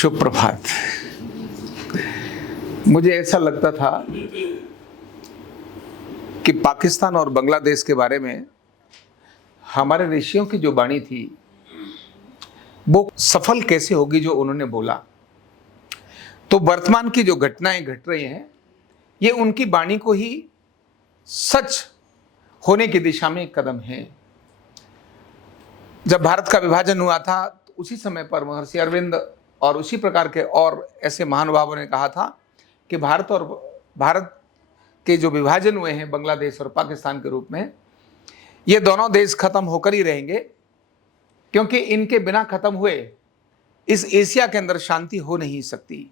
शुभ प्रभात। मुझे ऐसा लगता था कि पाकिस्तान और बांग्लादेश के बारे में हमारे ऋषियों की जो वाणी थी वो सफल कैसे होगी जो उन्होंने बोला। तो वर्तमान की जो घटनाएं घट रही हैं ये उनकी वाणी को ही सच होने की दिशा में एक कदम है। जब भारत का विभाजन हुआ था तो उसी समय पर महर्षि अरविंद और उसी प्रकार के और ऐसे महानुभावों ने कहा था कि भारत के जो विभाजन हुए हैं बांग्लादेश और पाकिस्तान के रूप में, ये दोनों देश खत्म होकर ही रहेंगे, क्योंकि इनके बिना खत्म हुए इस एशिया के अंदर शांति हो नहीं सकती।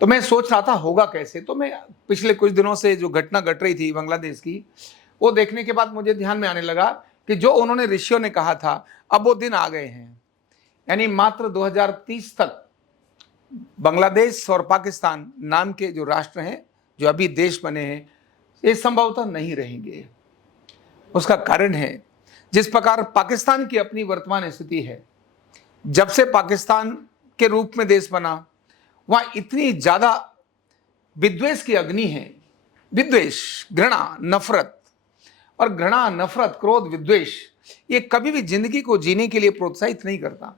तो मैं सोच रहा था होगा कैसे। तो मैं पिछले कुछ दिनों से जो घटना घट रही थी बांग्लादेश की, वो देखने के बाद मुझे ध्यान में आने लगा कि जो उन्होंने ऋषियों ने कहा था अब वो दिन आ गए हैं। यानी मात्र 2030 तक बांग्लादेश और पाकिस्तान नाम के जो राष्ट्र हैं, जो अभी देश बने हैं, ये संभवतः नहीं रहेंगे। उसका कारण है जिस प्रकार पाकिस्तान की अपनी वर्तमान स्थिति है, जब से पाकिस्तान के रूप में देश बना वहाँ इतनी ज़्यादा विद्वेष की अग्नि है। विद्वेष, घृणा, नफरत, और घृणा, नफरत, क्रोध, विद्वेष ये कभी भी जिंदगी को जीने के लिए प्रोत्साहित नहीं करता।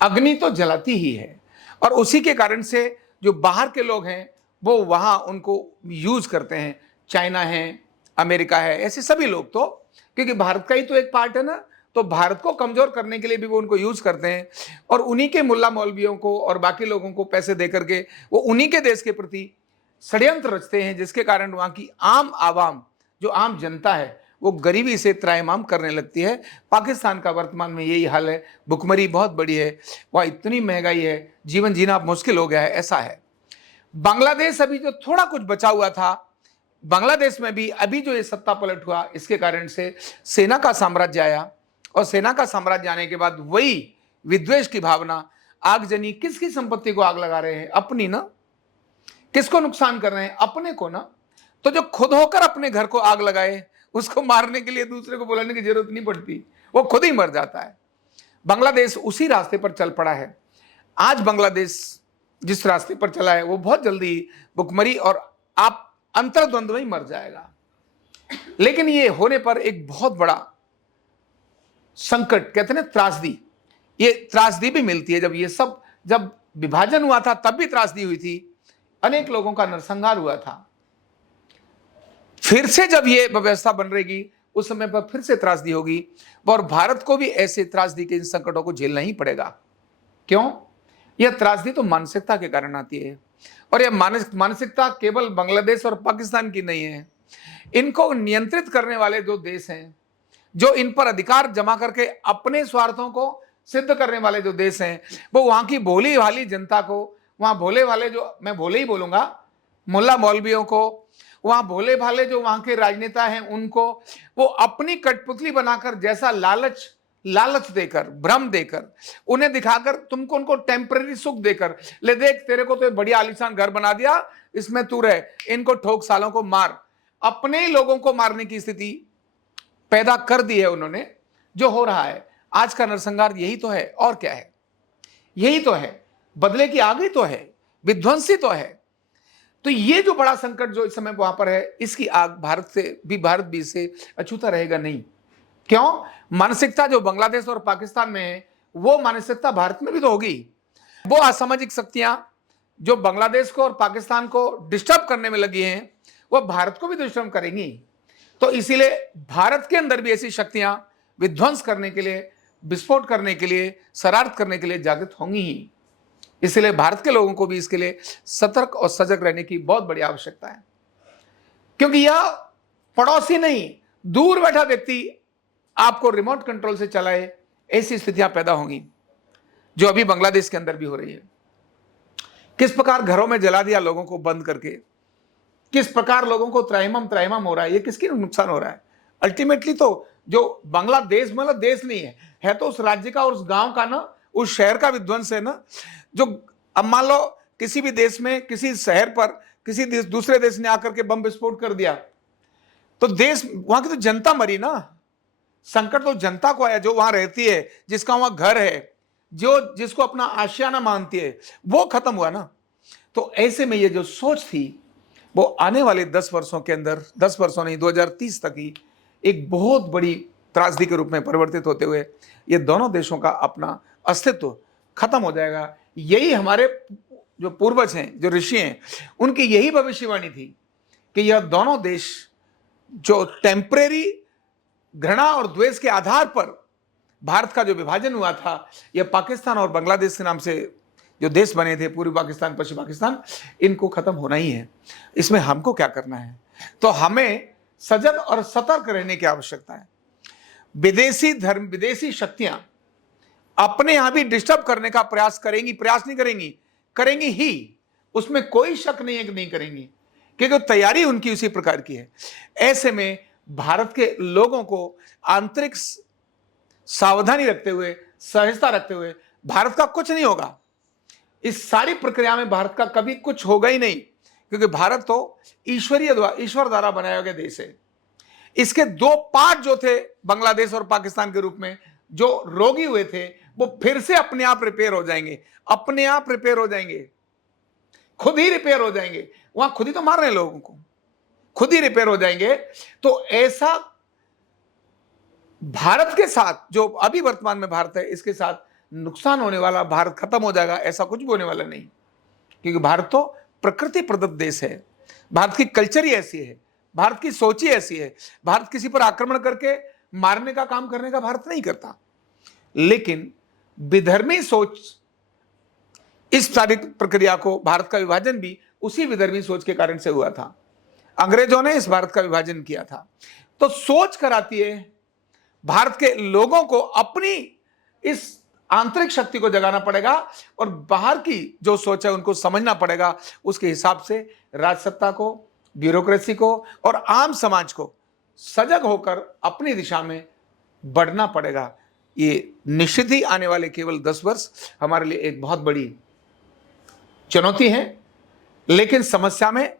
अग्नि तो जलाती ही है, और उसी के कारण से जो बाहर के लोग हैं वो वहाँ उनको यूज करते हैं। चाइना है, अमेरिका है, ऐसे सभी लोग, तो क्योंकि भारत का ही तो एक पार्ट है ना, तो भारत को कमजोर करने के लिए भी वो उनको यूज करते हैं। और उन्हीं के मुल्ला मौलवियों को और बाकी लोगों को पैसे दे करके वो उन्हीं के देश के प्रति षड्यंत्र रचते हैं, जिसके कारण वहाँ की आम आवाम, जो आम जनता है, वो गरीबी से त्राहिमाम करने लगती है। पाकिस्तान का वर्तमान में यही हाल है। भुखमरी बहुत बड़ी है, वहाँ इतनी महंगाई है, जीवन जीना मुश्किल हो गया है, ऐसा है। बांग्लादेश अभी जो थोड़ा कुछ बचा हुआ था, बांग्लादेश में भी अभी जो ये सत्ता पलट हुआ, इसके कारण से सेना का साम्राज्य आया, और सेना का साम्राज्य आने के बाद वही विद्वेष की भावना, आगजनी, किसकी संपत्ति को आग लगा रहे हैं? अपनी ना। किसको नुकसान कर रहे हैं? अपने को ना। तो जो खुद होकर अपने घर को आग लगाए, उसको मारने के लिए दूसरे को बुलाने की जरूरत नहीं पड़ती, वो खुद ही मर जाता है। बांग्लादेश उसी रास्ते पर चल पड़ा है। आज बांग्लादेश जिस रास्ते पर चला है वो बहुत जल्दी भुखमरी और आप अंतर्द्वंद में ही मर जाएगा। लेकिन ये होने पर एक बहुत बड़ा संकट, कहते हैं त्रासदी, ये त्रासदी भी मिलती है। जब विभाजन हुआ था तब भी त्रासदी हुई थी, अनेक लोगों का नरसंहार हुआ था। फिर से जब ये व्यवस्था बन रहेगी उस समय पर फिर से त्रासदी होगी, और भारत को भी ऐसे त्रासदी के इन संकटों को झेलना ही पड़ेगा। क्यों? यह त्रासदी तो मानसिकता के कारण आती है, और यह मानसिकता केवल बांग्लादेश और पाकिस्तान की नहीं है। इनको नियंत्रित करने वाले जो देश हैं, जो इन पर अधिकार जमा करके अपने स्वार्थों को सिद्ध करने वाले जो देश हैं, वो वहां की भोली भाली जनता को, वहां भोले वाले, जो मैं भोले ही बोलूंगा, मुल्ला मौलवियों को, वहां भोले भाले जो वहां के राजनेता हैं, उनको वो अपनी कठपुतली बनाकर, जैसा लालच देकर, भ्रम देकर, उन्हें दिखाकर, तुमको उनको टेम्पररी सुख देकर, ले देख तेरे को तो बढ़िया आलीशान घर बना दिया, इसमें तू रह, इनको ठोक, सालों को मार, अपने ही लोगों को मारने की स्थिति पैदा कर दी है उन्होंने। जो हो रहा है आज का नरसंहार यही तो है, और क्या है? यही तो है, बदले की आग ही तो है, विध्वंसी तो है। तो ये जो बड़ा संकट जो इस समय वहां पर है, इसकी आग भारत भी इससे अछूता रहेगा नहीं। क्यों? मानसिकता जो बांग्लादेश और पाकिस्तान में है, वो मानसिकता भारत में भी तो होगी। वो असामाजिक शक्तियां जो बांग्लादेश को और पाकिस्तान को डिस्टर्ब करने में लगी हैं, वो भारत को भी डिस्टर्ब करेंगी। तो इसीलिए भारत के अंदर भी ऐसी शक्तियां विध्वंस करने के लिए, विस्फोट करने के लिए, शरारत करने के लिए जागृत होंगी ही। इसलिए भारत के लोगों को भी इसके लिए सतर्क और सजग रहने की बहुत बड़ी आवश्यकता है, क्योंकि यह पड़ोसी नहीं, दूर बैठा व्यक्ति आपको रिमोट कंट्रोल से चलाए, ऐसी स्थितियां पैदा होंगी जो अभी बांग्लादेश के अंदर भी हो रही है। किस प्रकार घरों में जला दिया लोगों को बंद करके, किस प्रकार लोगों को त्राहिमाम हो रहा है, ये किसकी नुकसान हो रहा है? अल्टीमेटली तो जो बांग्लादेश मतलब देश नहीं है तो उस राज्य का और उस गांव का ना, उस शहर का विध्वंस है ना। जो अब मान लो किसी भी देश में, किसी शहर पर किसी दूसरे देश ने आकर के बम विस्फोट कर दिया, तो देश, वहां की तो जनता मरी ना। संकट तो जनता को आया जो वहां रहती है, जिसका वहां घर है, जो जिसको अपना आशियाना मानती है, वो खत्म हुआ ना। तो ऐसे में ये जो सोच थी वो आने वाले 10 वर्षों के अंदर, 10 वर्षों नहीं 2030 तक ही एक बहुत बड़ी त्रासदी के रूप में परिवर्तित होते हुए ये दोनों देशों का अपना अस्तित्व खत्म हो जाएगा। यही हमारे जो पूर्वज हैं, जो ऋषि हैं, उनकी यही भविष्यवाणी थी कि यह दोनों देश जो टेम्परेरी घृणा और द्वेष के आधार पर भारत का जो विभाजन हुआ था, यह पाकिस्तान और बांग्लादेश के नाम से जो देश बने थे, पूर्वी पाकिस्तान, पश्चिम पाकिस्तान, इनको खत्म होना ही है। इसमें हमको क्या करना है? तो हमें सजग और सतर्क रहने की आवश्यकता है। विदेशी धर्म, विदेशी शक्तियां अपने यहां भी डिस्टर्ब करने का प्रयास करेंगी, प्रयास नहीं करेंगी, करेंगी ही, उसमें कोई शक नहीं है कि नहीं करेंगी, क्योंकि तैयारी उनकी उसी प्रकार की है। ऐसे में भारत के लोगों को आंतरिक सावधानी रखते हुए, सहजता रखते हुए, भारत का कुछ नहीं होगा। इस सारी प्रक्रिया में भारत का कभी कुछ होगा ही नहीं, क्योंकि भारत तो ईश्वर द्वारा बनाया गया देश है। इसके दो पार्ट जो थे बांग्लादेश और पाकिस्तान के रूप में, जो रोगी हुए थे, वो फिर से अपने आप रिपेयर हो जाएंगे, अपने आप रिपेयर हो जाएंगे, खुद ही रिपेयर हो जाएंगे। वहां खुद ही तो मार रहे हैं लोगों को, खुद ही रिपेयर हो जाएंगे। तो ऐसा भारत के साथ, जो अभी वर्तमान में भारत है, इसके साथ नुकसान होने वाला, भारत खत्म हो जाएगा, ऐसा कुछ भी होने वाला नहीं। क्योंकि भारत तो प्रकृति प्रदत्त देश है, भारत की कल्चर ही ऐसी है, भारत की सोच ही ऐसी है। भारत किसी पर आक्रमण करके मारने का काम करने का भारत नहीं करता। लेकिन विधर्मी सोच, इस सारी प्रक्रिया को, भारत का विभाजन भी उसी विधर्मी सोच के कारण से हुआ था। अंग्रेजों ने इस भारत का विभाजन किया था। तो सोच कराती है, भारत के लोगों को अपनी इस आंतरिक शक्ति को जगाना पड़ेगा और बाहर की जो सोच है उनको समझना पड़ेगा। उसके हिसाब से राजसत्ता को, ब्यूरोक्रेसी को और आम समाज को सजग होकर अपनी दिशा में बढ़ना पड़ेगा। ये निश्चित ही आने वाले केवल 10 वर्ष हमारे लिए एक बहुत बड़ी चुनौती है, लेकिन समस्या में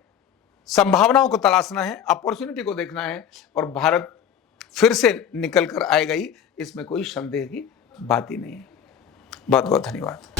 संभावनाओं को तलाशना है, अपॉर्चुनिटी को देखना है, और भारत फिर से निकल कर आएगा ही, इसमें कोई संदेह की बात ही नहीं है। बहुत बहुत धन्यवाद।